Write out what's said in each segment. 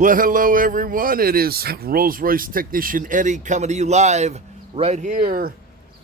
Well, hello everyone. It is Rolls-Royce technician Eddy coming to you live right here,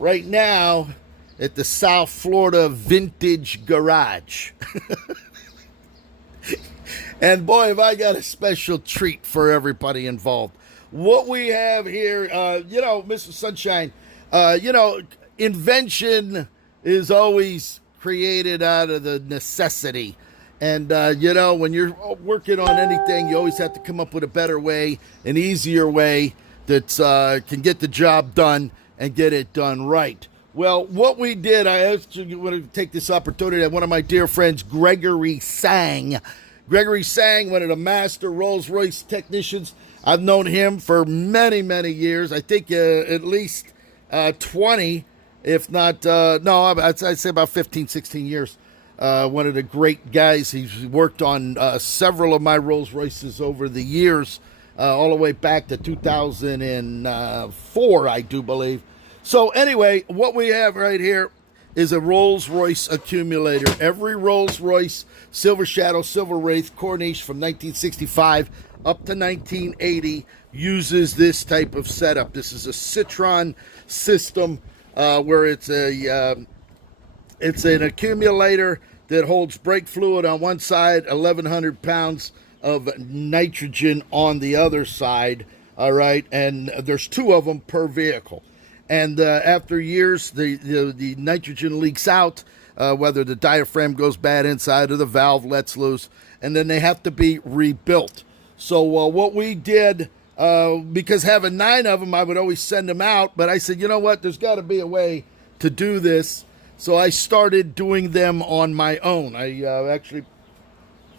right now at the South Florida Vintage Garage. And boy, have I got a special treat for everybody involved. What we have here, Mr. Sunshine, invention is always created out of the necessity. And, when you're working on anything, you always have to come up with a better way, an easier way that can get the job done and get it done right. Well, what we did, I actually want to take this opportunity. One of my dear friends, Gregory Sang, one of the master Rolls-Royce technicians. I've known him for many, many years. I think at least 20, if not, I'd say about 15, 16 years. One of the great guys. He's worked on several of my Rolls Royces over the years, all the way back to 2004, I do believe. So anyway, what we have right here is a Rolls Royce accumulator. Every Rolls Royce Silver Shadow, Silver Wraith, Corniche from 1965 up to 1980 uses this type of setup. This is a Citron system where it's an accumulator that holds brake fluid on one side, 1,100 pounds of nitrogen on the other side, all right? And there's two of them per vehicle. And after years, the nitrogen leaks out, whether the diaphragm goes bad inside or the valve lets loose, and then they have to be rebuilt. So what we did, because having 9 of them, I would always send them out, but I said, you know what, there's got to be a way to do this. So I started doing them on my own. I actually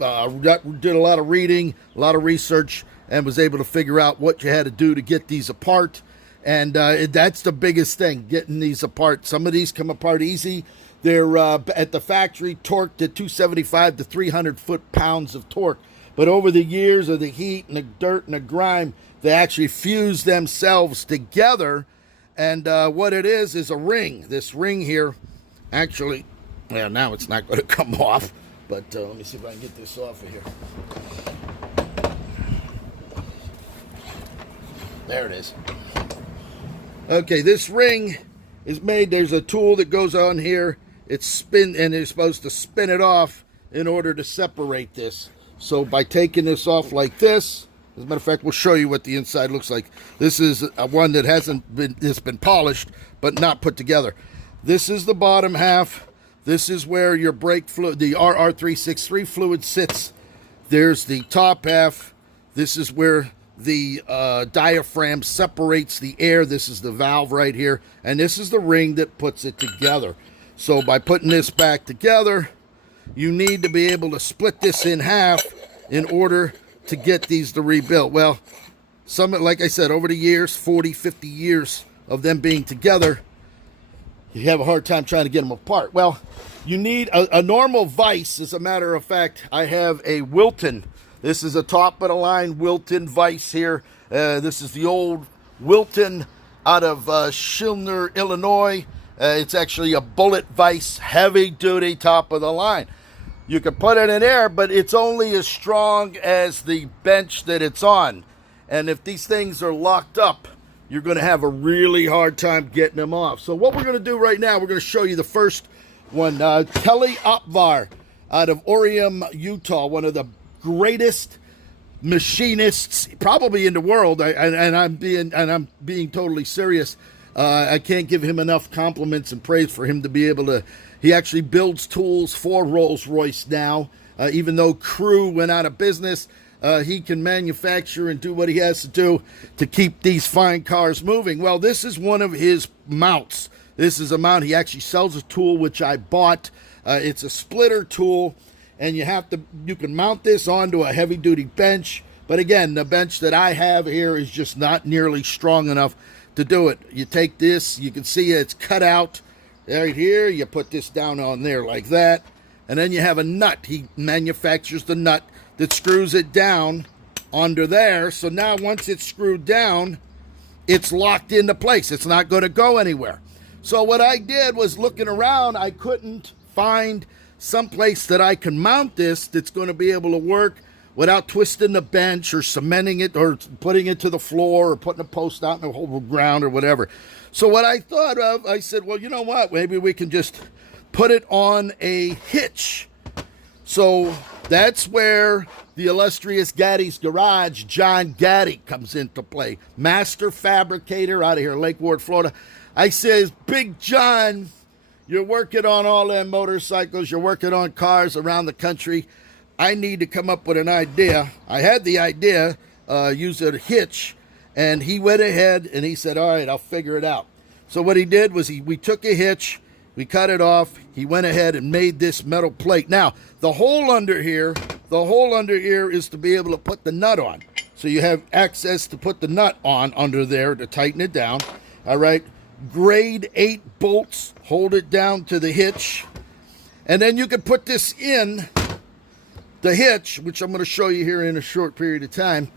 did a lot of reading, a lot of research, and was able to figure out what you had to do to get these apart. And that's the biggest thing, getting these apart. Some of these come apart easy. They're at the factory torqued at 275 to 300 foot-pounds of torque. But over the years of the heat and the dirt and the grime, they actually fuse themselves together. And what it is a ring. This ring here, actually, well, now it's not going to come off, but let me see if I can get this off of here. There it is. Okay, this ring is made, there's a tool that goes on here. It's and it's supposed to spin it off in order to separate this. So by taking this off like this, as a matter of fact, we'll show you what the inside looks like. This is one that it's been polished, but not put together. This is the bottom half. This is where your brake fluid, the RR363 fluid sits. There's the top half. This is where the diaphragm separates the air. This is the valve right here. And this is the ring that puts it together. So by putting this back together, you need to be able to split this in half in order to get these to rebuild. Well, some, like I said, over the years, 40, 50 years of them being together, you have a hard time trying to get them apart. Well, you need a normal vise. As a matter of fact, I have a Wilton. This is a top-of-the-line Wilton vise here. This is the old Wilton out of Schilner, Illinois. It's actually a bullet vise, heavy-duty, top-of-the-line. You can put it in there, but it's only as strong as the bench that it's on. And if these things are locked up, you're going to have a really hard time getting them off. So what we're going to do right now, we're going to show you the first one. Kelly Opvar out of Orem, Utah, one of the greatest machinists probably in the world. I'm being totally serious. I can't give him enough compliments and praise for him to be able to. He actually builds tools for Rolls-Royce now. Even though Crew went out of business, he can manufacture and do what he has to do to keep these fine cars moving. Well, this is one of his mounts. This is a mount. He actually sells a tool which I bought. It's a splitter tool, and you can mount this onto a heavy-duty bench. But again, the bench that I have here is just not nearly strong enough to do it. You take this, you can see it's cut out right here. You put this down on there like that, and then you have a nut. He manufactures the nut that screws it down onto there. So now once it's screwed down, it's locked into place. It's not going to go anywhere. So what I did was, looking around, I couldn't find someplace that I can mount this that's going to be able to work without twisting the bench or cementing it or putting it to the floor or putting a post out in the whole ground or whatever. So what I thought of, I said, well, you know what? Maybe we can just put it on a hitch. So that's where the illustrious Gaddy's Garage, John Gaddy, comes into play. Master fabricator out of here, Lake Ward, Florida. I says, Big John, you're working on all them motorcycles. You're working on cars around the country. I need to come up with an idea. I had the idea, use a hitch, and he went ahead and he said, all right, I'll figure it out. So what he did was we took a hitch, we cut it off, he went ahead and made this metal plate. Now, the hole under here is to be able to put the nut on. So you have access to put the nut on under there to tighten it down. All right, grade 8 bolts hold it down to the hitch. And then you can put this in the hitch, which I'm going to show you here in a short period of time.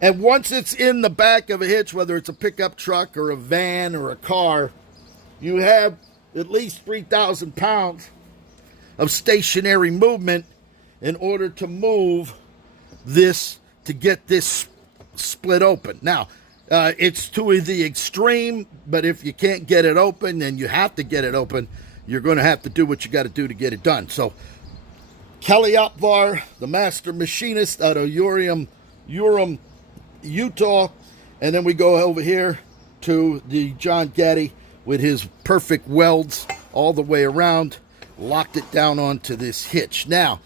And once it's in the back of a hitch, whether it's a pickup truck or a van or a car, you have at least 3,000 pounds of stationary movement in order to move this, to get this split open. Now, it's to the extreme, but if you can't get it open and you have to get it open, you're going to have to do what you got to do to get it done. So Kelly Opvar, the master machinist out of Urim, Utah. And then we go over here to the John Gaddy with his perfect welds all the way around, locked it down onto this hitch. Now,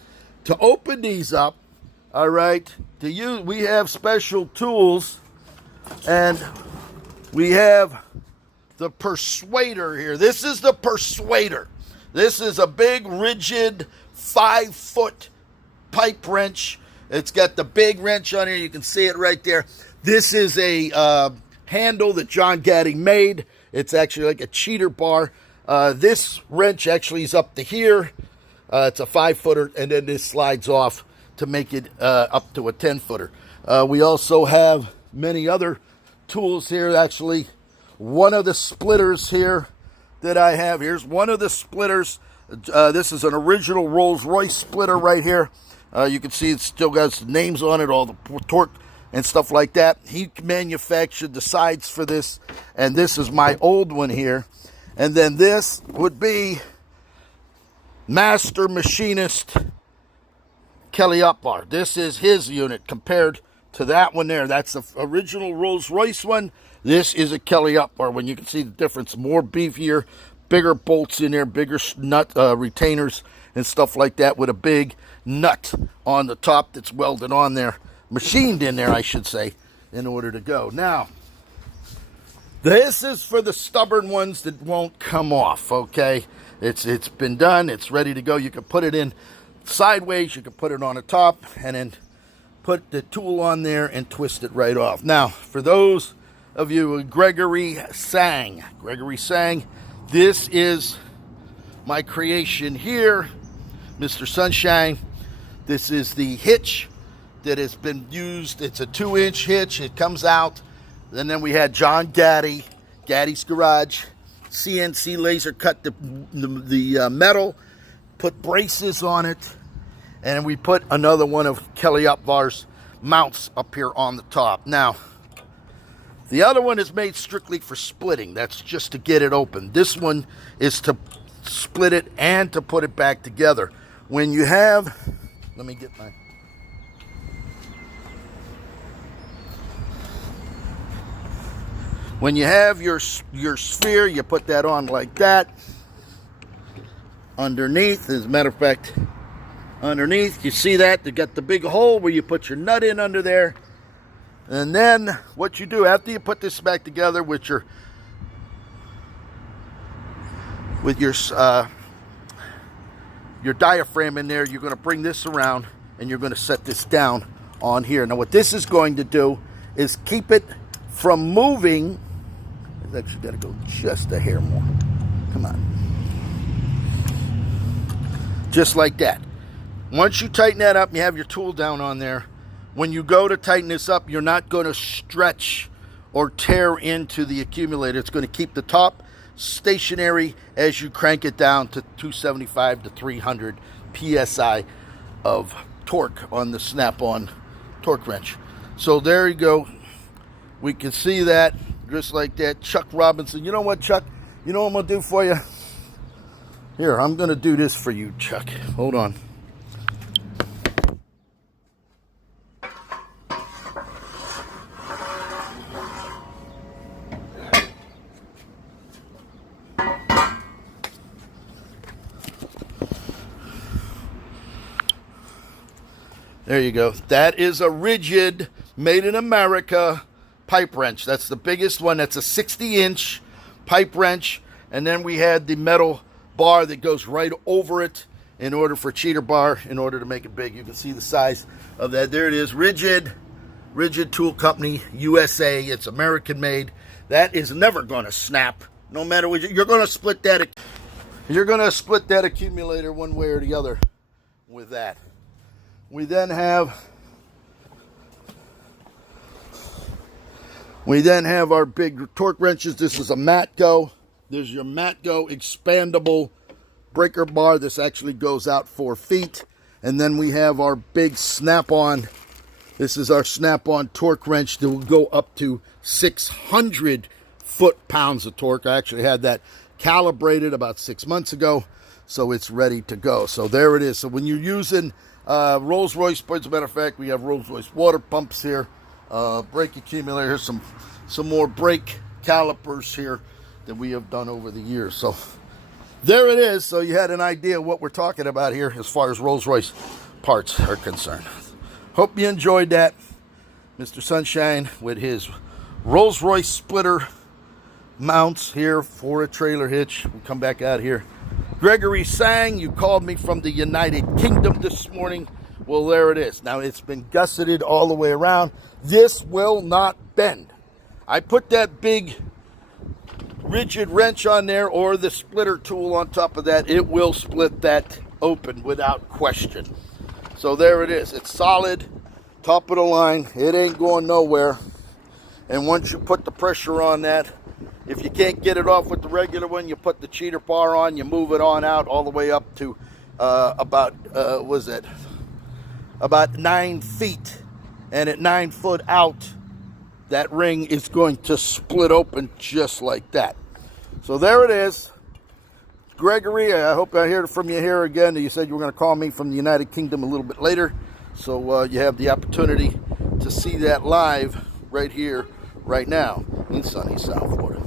to open these up, all right, to use, we have special tools, and we have the persuader here. This is the persuader. This is a big, rigid, 5-foot pipe wrench. It's got the big wrench on here. You can see it right there. This is a handle that John Gaddy made. It's actually like a cheater bar. This wrench actually is up to here. It's a 5-footer, and then this slides off to make it up to a 10-footer. We also have many other tools here. Actually, one of the splitters here that I have, here's one of the splitters. This is an original Royce splitter right here. You can see it's still got names on it, all the torque and stuff like that. He manufactured the sides for this, and this is my old one here. And then this would be master machinist Kelly Opvar. This is his unit compared to that one there. That's the original Rolls-Royce one. This is a Kelly Opvar one. You can see the difference. More beefier, bigger bolts in there, bigger nut retainers and stuff like that, with a big nut on the top that's welded on there, machined in there, I should say, in order to go. Now, this is for the stubborn ones that won't come off, okay? It's been done. It's ready to go. You can put it in sideways. You can put it on the top and then put the tool on there and twist it right off. Now, for those of you, Gregory Sang, this is my creation here, Mr. Sunshine. This is the hitch that has been used. It's a 2-inch hitch. It comes out. And then we had John Gaddy, Gaddy's Garage, CNC laser cut the metal, put braces on it, and we put another one of Kelly Opvar's mounts up here on the top. Now, the other one is made strictly for splitting. That's just to get it open. This one is to split it and to put it back together. When you have, let me get my, when you have your sphere, you put that on like that. Underneath, as a matter of fact, underneath, you see that? They got the big hole where you put your nut in under there. And then what you do after you put this back together with your diaphragm in there, you're going to bring this around and you're going to set this down on here. Now what this is going to do is keep it from moving. It's actually got to go just a hair more. Come on. Just like that. Once you tighten that up and you have your tool down on there, when you go to tighten this up, you're not going to stretch or tear into the accumulator. It's going to keep the top stationary as you crank it down to 275 to 300 psi of torque on the snap-on torque wrench. So there you go. We can see that just like that. Chuck Robinson. You know what, Chuck? You know what I'm going to do for you? Here, I'm going to do this for you, Chuck. Hold on. There you go. That is a rigid, made in America pipe wrench. That's the biggest one. That's a 60-inch pipe wrench. And then we had the metal bar that goes right over it in order for cheater bar, in order to make it big. You can see the size of that. There it is. Rigid Tool Company, USA. It's American made. That is never going to snap. No matter what. You're going to split that. You're going to split that accumulator one way or the other with that. We then have our big torque wrenches. This is a Matco. There's your Matco expandable breaker bar. This actually goes out 4 feet. And then we have our big snap-on. This is our snap-on torque wrench that will go up to 600 foot-pounds of torque. I actually had that calibrated about 6 months ago, so it's ready to go. So there it is. So when you're using Rolls-Royce, as a matter of fact, we have Rolls-Royce water pumps here, brake accumulator. Here's some more brake calipers here that we have done over the years. So there it is. So you had an idea what we're talking about here as far as Rolls-Royce parts are concerned. Hope you enjoyed that. Mr. Sunshine with his Rolls-Royce splitter mounts here for a trailer hitch. We'll come back out here. Gregory Sang, you called me from the United Kingdom this morning. Well, there it is. Now, it's been gusseted all the way around. This will not bend. I put that big rigid wrench on there, or the splitter tool on top of that. It will split that open without question. So there it is. It's solid, top of the line. It ain't going nowhere. And once you put the pressure on that, if you can't get it off with the regular one, you put the cheater bar on, you move it on out all the way up to about 9 feet. And at 9 foot out, that ring is going to split open just like that. So there it is. Gregory, I hope I hear from you here again. You said you were going to call me from the United Kingdom a little bit later. So you have the opportunity to see that live right here, right now in sunny South Florida.